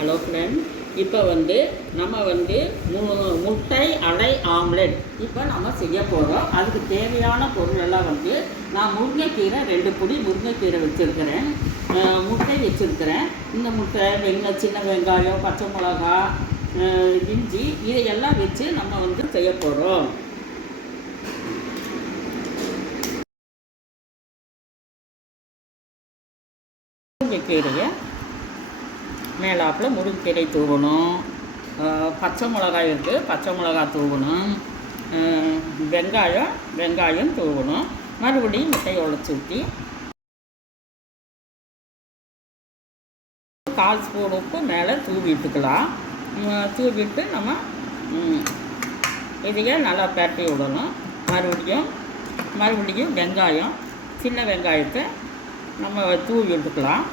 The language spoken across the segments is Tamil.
ஹலோ ஃப்ரெண்ட், இப்போ நம்ம முட்டை அடை ஆம்லெட் இப்போ நம்ம செய்ய போகிறோம். அதுக்கு தேவையான பொருளெல்லாம் நான் முருங்கைக்கீரை 2 பொடி முருங்கைக்கீரை வச்சுருக்கிறேன், முட்டை வச்சுருக்கிறேன். இந்த முட்டை சின்ன வெங்காயம், பச்சை மிளகா, இஞ்சி இதையெல்லாம் வச்சு நம்ம செய்ய போகிறோம். முருங்கைக்கீரையை மேலாப்பில் முருங்கைக்கீரை தூவணும், பச்சை மிளகாய் இருக்குது, பச்சை மிளகா தூவணும், வெங்காயம் தூவணும். மறுபடியும் முட்டையை உடச்சி ஊற்றி 1/4 ஸ்பூன் உப்பு மேலே தூவிட்டுக்கலாம். தூவிட்டு நம்ம இதையே நல்லா பரட்டி விடணும். மறுபடியும் வெங்காயம், சின்ன வெங்காயத்தை நம்ம தூவி விட்டுக்கலாம்.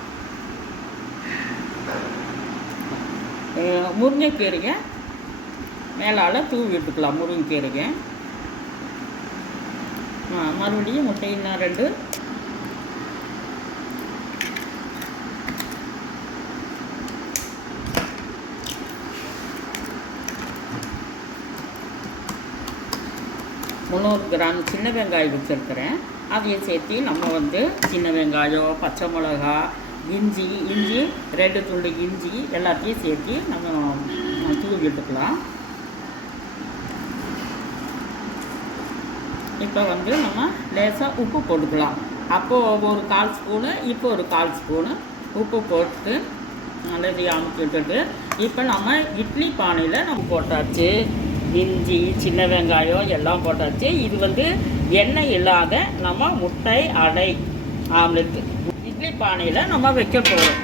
முருங்கைக்கீரையை மேலால் தூவி விட்டுக்கலாம். முருங்கைக்கீரையை மறுபடியும் முட்டையின்னா 2 300 கிராம் சின்ன வெங்காயம் வச்சுருக்கிறேன். அதையும் சேர்த்து நம்ம சின்ன வெங்காயம், பச்சை மிளகா, இஞ்சி 2 துண்டு இஞ்சி எல்லாத்தையும் சேர்த்து நம்ம தூவி விட்டுக்கலாம். இப்போ நம்ம லேசாக உப்பு போட்டுக்கலாம். அப்போது ஒரு 1/4 ஸ்பூனு, இப்போ ஒரு 1/4 ஸ்பூனு உப்பு போட்டு நல்லா அமுக்கி விட்டுட்டு, இப்போ நம்ம இட்லி பானையில் நம்ம போட்டாச்சு. இஞ்சி, சின்ன வெங்காயம் எல்லாம் போட்டாச்சு. இது எண்ணெய் இல்லாத நம்ம முட்டை அடை ஆம்லெட்டு இட்லி பானையில் நம்ம வைக்க போகிறோம்.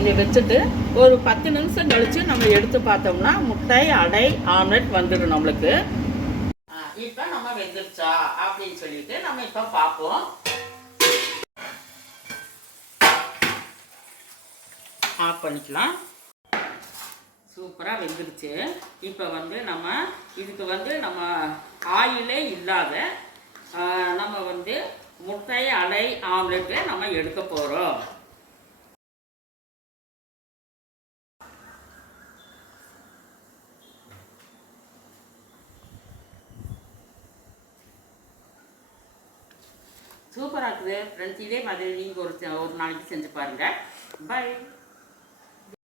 இதை வச்சுட்டு ஒரு 10 நிமிஷம் கழித்து நம்ம எடுத்து பார்த்தோம்னா முட்டை அடை ஆம்லெட் வந்துடும் நம்மளுக்கு. இப்போ நம்ம வெந்துருச்சா அப்படின்னு சொல்லிட்டு நம்ம இப்போ பார்ப்போம். ஆஃப் பண்ணிக்கலாம். சூப்பராக வெந்துருச்சு. இப்போ நம்ம இதுக்கு நம்ம ஆயிலே இல்லாத நம்ம முட்டை அடை ஆம்லெட்டு நம்ம எடுக்க போகிறோம். சூப்பராக இருக்குது ஃப்ரெண்ட்ஸ். இதே மாதிரி நீங்கள் ஒரு நாளைக்கு செஞ்சு பாருங்கள். பை.